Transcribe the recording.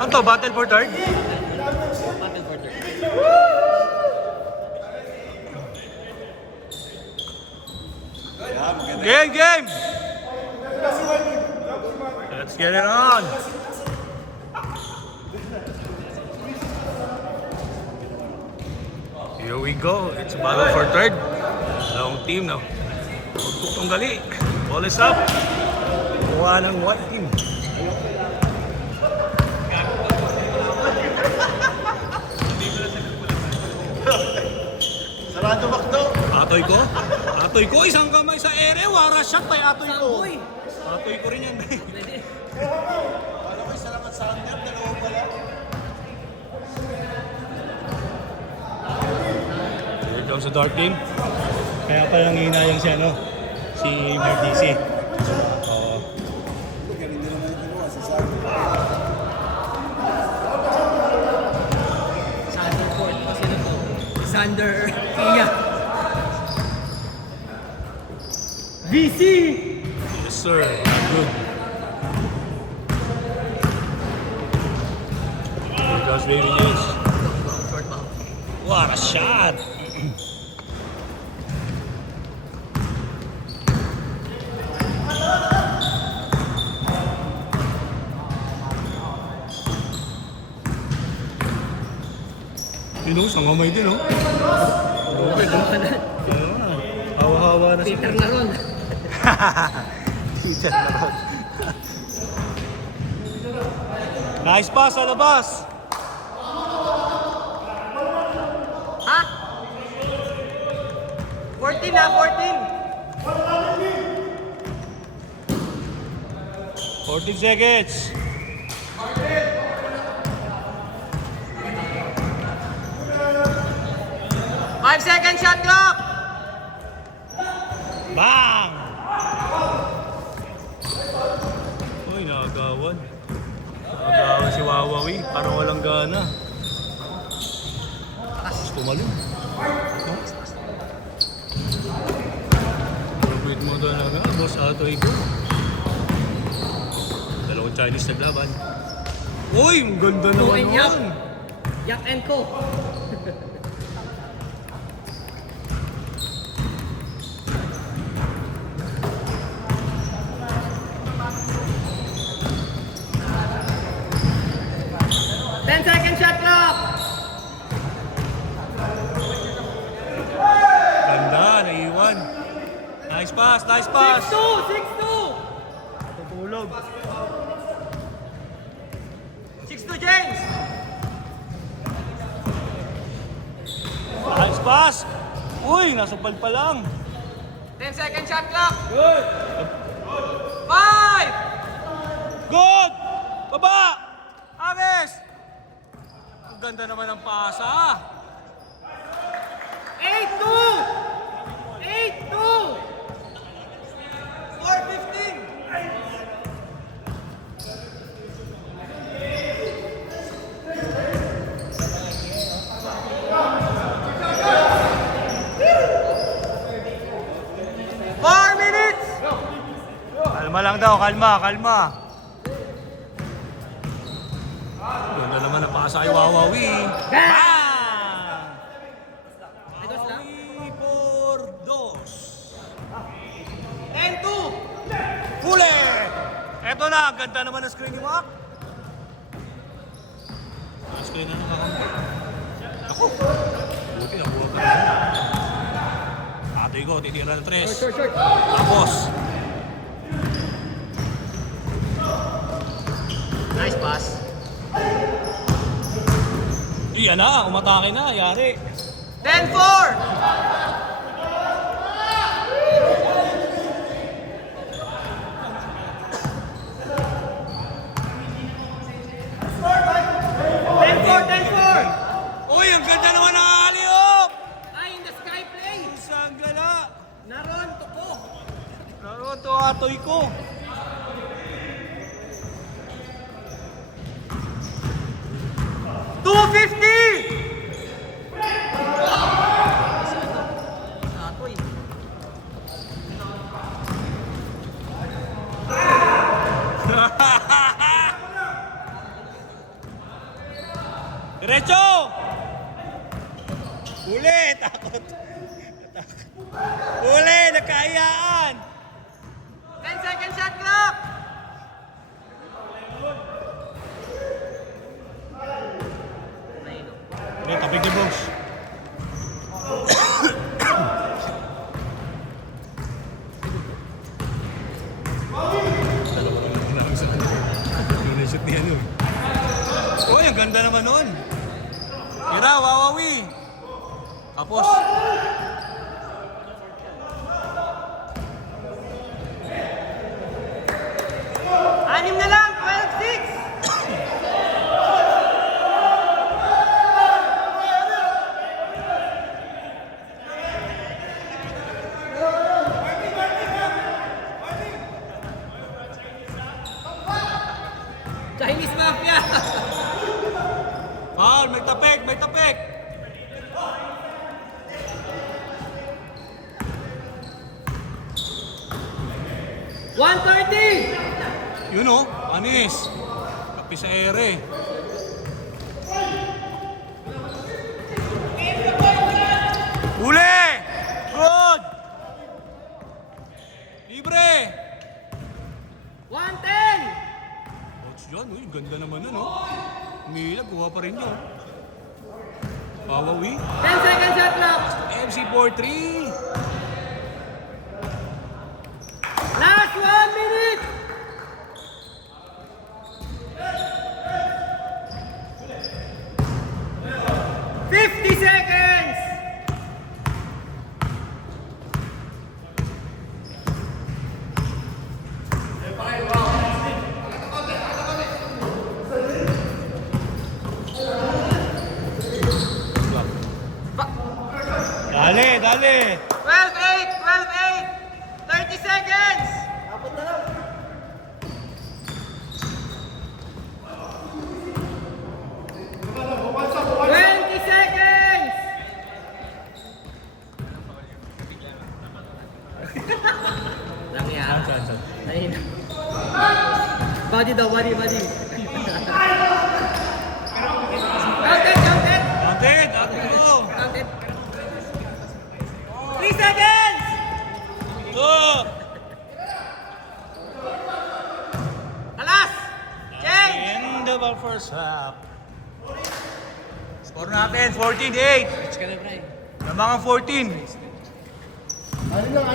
Ano to? Battle for third? Battle for third. Game, game! Let's get it on! Here we go. It's a battle for third. Long team now. Tunggali. Ball is up. Kuha ng white team. Sarado Makdo. Atoy ko? Atoy ko, isang kamay sa ere. Wara shot pa atoy ko. Atoy ko rin yan. Alam ko, salamat sa under. Dalawa pala. Here comes the dark team. Kaya palang hinayang si ano, si Merdisi. Galing na naman yung ginawa sa Sander. Sander Ford. Kasi ano to? Sander Kia. VC! Yes sir, good. Here comes Baby James. Short ball. What a shot! Yun o, isang kamay din o. Okay, no? Hawa-hawa na siya. Peter na ron. Teacher na ron. Nice pass sa labas! Ha? 14 na, 14 seconds. 5 second shot clock! Bang! Uy, nakagawan. Nakagawan si Wawawi. Parang walang gana. Tapos tumalon. Profit mo talaga, boss Atoy ko. Dalawang Chinese naglaban. Uy, ang ganda naman Yak. nun. Yak and Co. Second shot clock! Ganda, naiwan. Nice pass, nice pass. 6-2! Tutulog. 6-2 James! Nice pass. Uy, nasa pal pa lang. 10 second shot clock! Good! 5! Good! Baba! Ames! Ang ganda naman ng pasa. 8-2! 8-2! 4-15! Kalma lang daw, kalma, kalma. Ganda naman ang pasa kay Wawawi. Bang! Wawawi por 2. 10-2! Huli! Eto na, ang ganda naman ng screen ni Mac. Ang screen na nakakampi. Ako! Buti, nabuha ka na. Atoy ko, titira ng 3. Short. Tapos, Nice pass. iyan na, umatake na, yari. 10-4! Uy, ang ganda naman ng alley-oop! Ay, in the sky play! Isang gala. Naroon to ko! Naroon to atoy ko. Satoy. Diretso! Huli! Takot! Huli! Nagkaayaan! 10 second shot clock! Hindi, tapig ni Bogs. Shoot niya nun. Uy, ang ganda naman nun. Mira, wawawi. Tapos. Anim na lang! 12-6! Chinese Mafia! Foul, may tapik, may tapik. $130! Yun o, panis. Kapi sa ere. Huli! Good! Libre! 110! Coach John, uy, ganda naman nun, oh. Umiilag, kuha pa rin yun. Pawawi. 10 second shot clock! MC43. Last 1 minute! $50 seconds! Dale, dale. 12-8! 12-8! 30 seconds! $20 seconds! Lang yan. Ayun. Body daw, body. Counted, counted! Counted, ako. Counted. 3 seconds! Go! Alas! Change! End of our first half. Score natin, 14-8. Catch ka na, Bray. Ng mga 14. Ano lang,